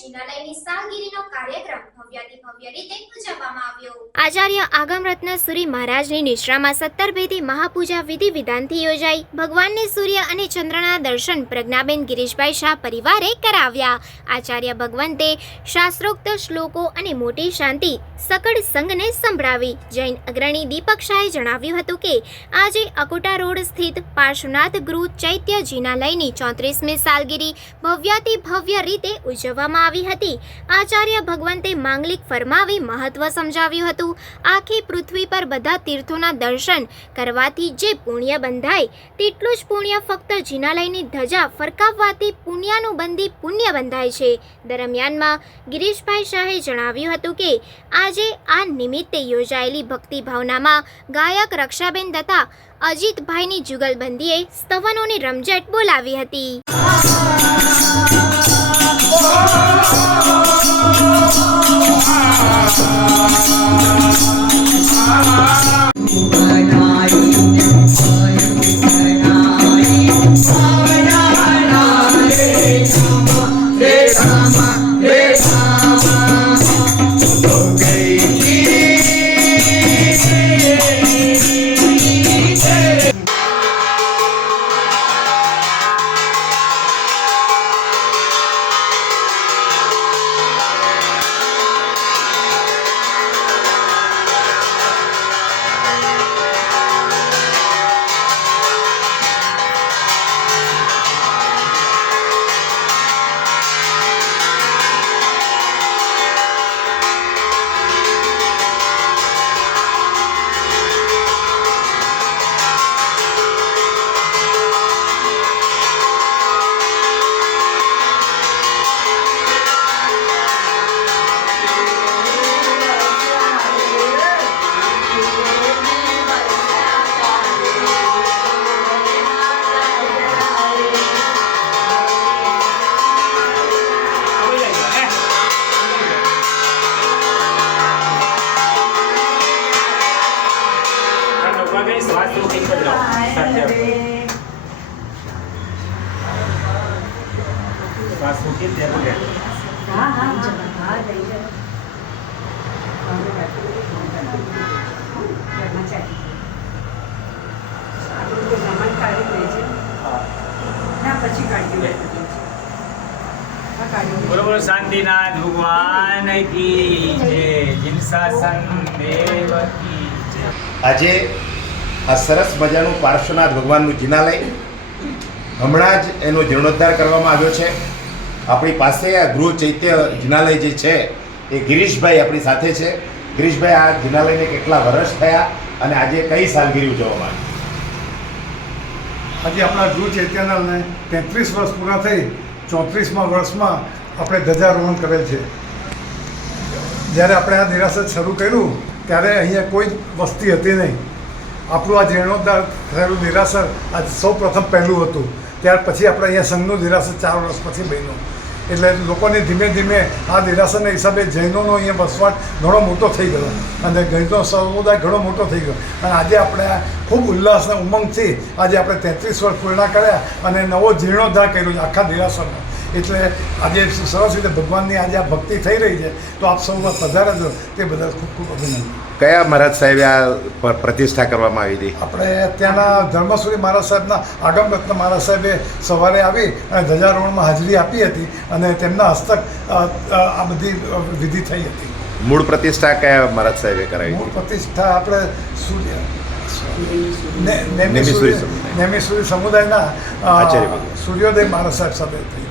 જિનાલયની સાલગીરીનો કાર્યક્રમ ભવ્યાતિ ભવ્ય રીતે ઉજવવામાં આવ્યો। આચાર્ય આગમ રત્ન સુરી મહારાજની નિશ્રામાં 17 ભેદી મહાપૂજા વિધિ વિધાનથી યોજાઈ। ભગવાનને સૂર્ય અને ચંદ્રના દર્શન પ્રજ્ઞાબેન ગિરીશભાઈ શાહ પરિવારે કરાવ્યા। આચાર્ય ભગવંતે શાસ્ત્રોક્ત શ્લોકો અને મોટી શાંતિ સકળ સંઘને સંભળાવી। જૈન અગ્રણી દીપક શાહે જણાવ્યું હતું કે આજે અકોટા રોડ સ્થિત પાર્શ્વનાથ ગૃહ ચૈત્ય જિનાલયની 34મી સાલગીરી ભવ્યાતિ ભવ્ય રીતે ઉજવવામાં આવી હતી। આચાર્ય ભગવંતે માંગલિક ફરમાવી મહત્વ સમજાવ્યું હતું। આખી પૃથ્વી પર બધા તીર્થોના દર્શન કરવાથી જે પુણ્ય બંધાય તેટલું જ પુણ્ય ફક્ત જિનાલયની ધજા ફરકાવવાથી પુણ્યાનુબંધી પુણ્ય બંધાય છે। દરમિયાનમાં ગિરીશભાઈ શાહે જણાવ્યું હતું કે આજે આ નિમિત્તે યોજાયેલી ભક્તિ ભાવનામાં ગાયક રક્ષાબેન તથા અજીતભાઈની જુગલબંધીએ સ્તવનોની રમઝટ બોલાવી હતી। બરોબર। શાંતિનાથ ભગવાન કી જય, જીનશાસન દેવ કી જય। આજે આ સરસ મજાનું પાર્શ્વનાથ ભગવાનનું જિનાલય હમણાં જ એનો જીર્ણોદ્ધાર કરવામાં આવ્યો છે। આપણી પાસે આ ગૃહ ચૈત્ય જિનાલય જે છે એ ગિરીશભાઈ આપણી સાથે છે। ગિરીશભાઈ, આ જિનાલયને કેટલા વર્ષ થયા અને આજે કઈ સાલગીરી ઉજવવામાં આજે આવી? આપણા ગૃહ ચૈત્યનાને 33 વર્ષ પૂરા થઈ 34મા વર્ષમાં આપણે ધ્વજારોહણ કરેલ છે। જ્યારે આપણે આ દેરાસર શરૂ કર્યું ત્યારે અહીંયા કોઈ વસ્તી હતી નહીં। આપણું આ જીર્ણોદ્ધાર થયેલું દેરાસર આ સૌ પ્રથમ પહેલું હતું। ત્યાર પછી આપણે અહીંયા સંઘનું દેરાસર 4 વર્ષ પછી બન્યું। એટલે લોકોને ધીમે ધીમે આ દેરાસરના હિસાબે જૈનોનો અહીંયા વસવાટ ઘણો મોટો થઈ ગયો અને જૈનો સમુદાય ઘણો મોટો થઈ ગયો અને આજે આપણે ખૂબ ઉલ્લાસ અને ઉમંગથી આજે આપણે 33 વર્ષ પૂર્ણ કર્યા અને નવો જીર્ણોદ્ધાર કર્યો છે આખા દેરાસરનો। એટલે આજે સરસ રીતે ભગવાનની આજે આ ભક્તિ થઈ રહી છે તો આપ સૌ પધારે છો તે બદલ ખૂબ ખૂબ અભિનંદન। કયા મહારાજ સાહેબે આ પ્રતિષ્ઠા કરવામાં આવી હતી? આપણે ત્યાંના ધર્મસુરી મહારાજ સાહેબના આગમ રત્ન મહારાજ સાહેબે સવારે આવી અને ધ્વજારોહણમાં હાજરી આપી હતી અને તેમના હસ્તક આ બધી વિધિ થઈ હતી। મૂળ પ્રતિષ્ઠા કયા મહારાજ સાહેબે કરાવી? મૂળ પ્રતિષ્ઠા આપણે નેમિસુરી સમુદાયના આચાર્ય સૂર્યોદય મહારાજ સાહેબ સાથે થઈ।